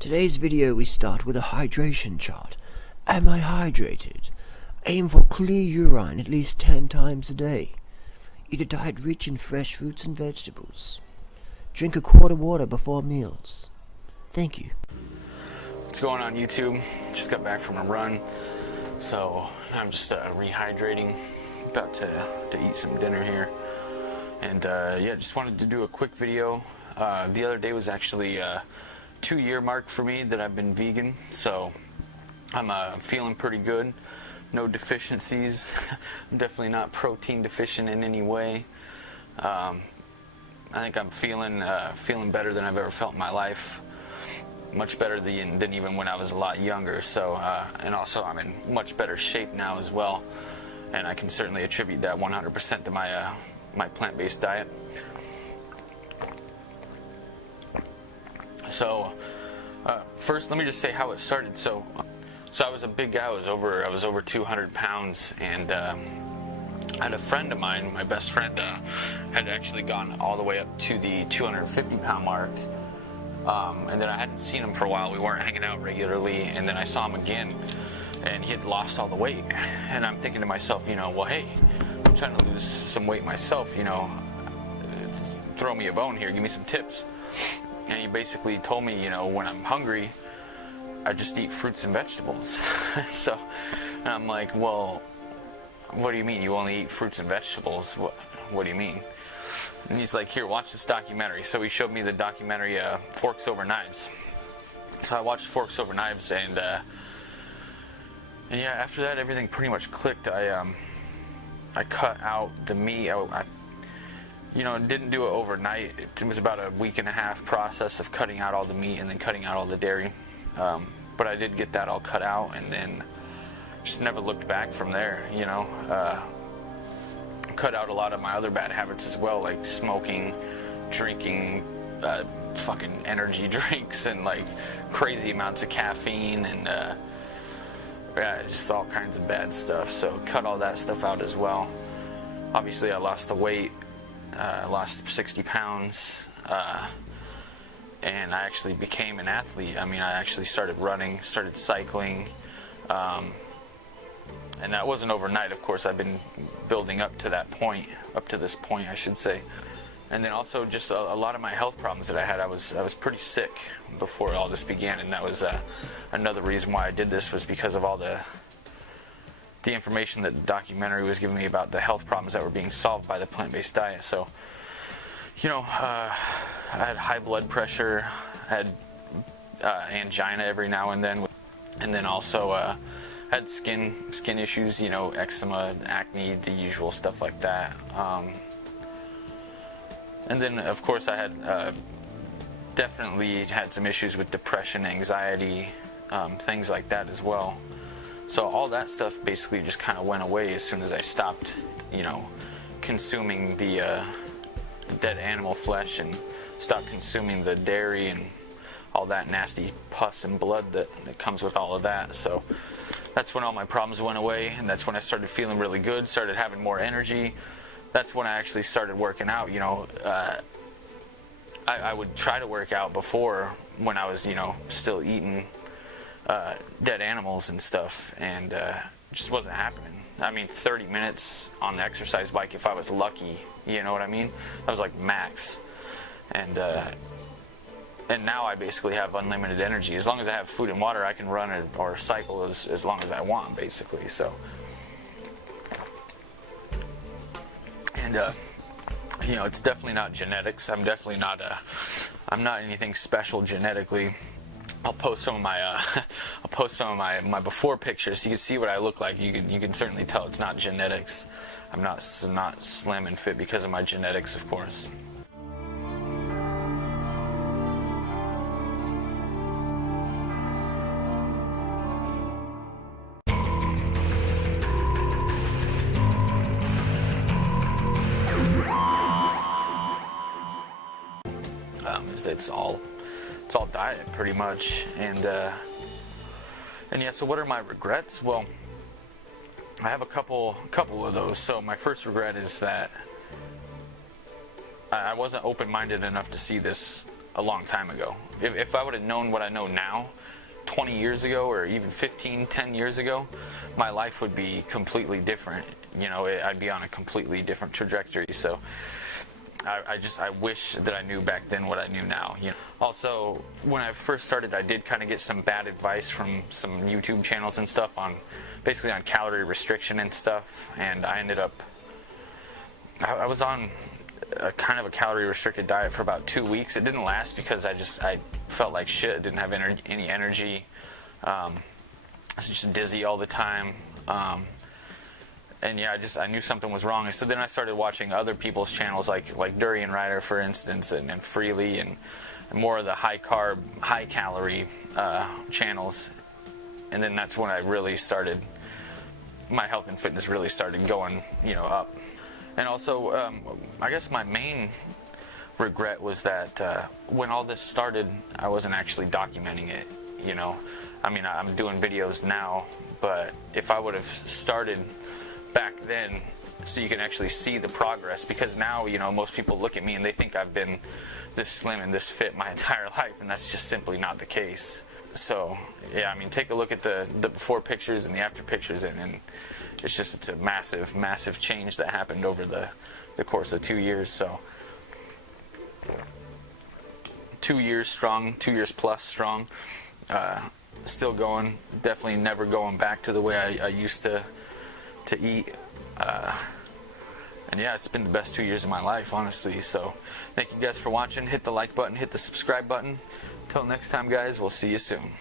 Today's video we start with a hydration chart. Am I hydrated? Aim for clear urine at least 10 times a day. Eat a diet rich in fresh fruits and vegetables. Drink a quart of water before meals. Thank you. What's going on YouTube? Just got back from a run, so I'm just rehydrating, about to eat some dinner here. And yeah, just wanted to do a quick video. The other day was actually a 2-year mark for me that I've been vegan, so I'm feeling pretty good. No deficiencies. I'm definitely not protein deficient in any way. I think I'm feeling better than I've ever felt in my life. Much better than even when I was a lot younger. So and also I'm in much better shape now as well, and I can certainly attribute that 100% to my plant-based diet. So first, let me just say how it started. So I was a big guy. I was over 200 pounds, and I had a friend of mine, my best friend, had actually gone all the way up to the 250 pound mark. And then I hadn't seen him for a while. We weren't hanging out regularly, and then I saw him again, and he had lost all the weight. And I'm thinking to myself, you know, well, hey, I'm trying to lose some weight myself, you know, throw me a bone here, give me some tips. And he basically told me, you know, when I'm hungry, I just eat fruits and vegetables. So, and I'm like, well, what do you mean you only eat fruits and vegetables? What do you mean? And he's like, here, watch this documentary. So he showed me the documentary Forks Over Knives. So I watched Forks Over Knives, and yeah, after that everything pretty much clicked. I cut out the meat. You know, didn't do it overnight. It was about a 1.5-week process of cutting out all the meat and then cutting out all the dairy. But I did get that all cut out, and then just never looked back from there, you know. Cut out a lot of my other bad habits as well, like smoking, drinking, fucking energy drinks, and like crazy amounts of caffeine, and yeah, just all kinds of bad stuff. So cut all that stuff out as well. Obviously I lost the weight. I lost 60 pounds, and I actually became an athlete. I mean, I actually started running, started cycling, and that wasn't overnight. Of course, I've been building up to that point, up to this point, I should say. And then also just a lot of my health problems that I had. I was pretty sick before all this began, and that was another reason why I did this, was because of all the information that the documentary was giving me about the health problems that were being solved by the plant-based diet. So, you know, I had high blood pressure, I had angina every now and then also had skin issues, you know, eczema, acne, the usual stuff like that. And then, of course, I had definitely had some issues with depression, anxiety, things like that as well. So all that stuff basically just kind of went away as soon as I stopped, you know, consuming the dead animal flesh, and stopped consuming the dairy and all that nasty pus and blood that comes with all of that. So that's when all my problems went away, and that's when I started feeling really good, started having more energy. That's when I actually started working out. You know, I would try to work out before, when I was, you know, still eating dead animals and stuff, and it just wasn't happening. I mean, 30 minutes on the exercise bike if I was lucky, you know what I mean? That was like max. And now I basically have unlimited energy. As long as I have food and water, I can run or cycle as long as I want, basically. So, and you know, it's definitely not genetics. I'm definitely not I'm not anything special genetically. I'll post some of my before pictures so you can see what I look like. You can certainly tell it's not genetics. I'm not slim and fit because of my genetics, of course. It's all diet pretty much, and yeah. So what are my regrets? Well, I have a couple of those. So my first regret is that I wasn't open-minded enough to see this a long time ago. if I would have known what I know now 20 years ago, or even 10 years ago, my life would be completely different. You know, I'd be on a completely different trajectory. So I wish that I knew back then what I knew now. You know. Also, when I first started, I did kind of get some bad advice from some YouTube channels and stuff on, basically on calorie restriction and stuff, and I ended up, I was on a kind of a calorie restricted diet for about 2 weeks. It didn't last because I felt like shit. Didn't have any energy. I was just dizzy all the time. And yeah, I knew something was wrong. And so then I started watching other people's channels, like Durian Rider, for instance, and Freely, and more of the high carb, high calorie channels. And then that's when I really started, my health and fitness really started going, you know, up. And also, I guess my main regret was that when all this started, I wasn't actually documenting it, you know. I mean, I'm doing videos now, but if I would have started back then, so you can actually see the progress, because now, you know, most people look at me and they think I've been this slim and this fit my entire life, and that's just simply not the case. So yeah, I mean, take a look at the before pictures and the after pictures, and it's a massive change that happened over the course of 2 years. So 2 years strong, 2 years plus strong, still going, definitely never going back to the way I used to eat, and yeah, it's been the best 2 years of my life, honestly. So thank you guys for watching. Hit the like button, hit the subscribe button. Until next time, guys, we'll see you soon.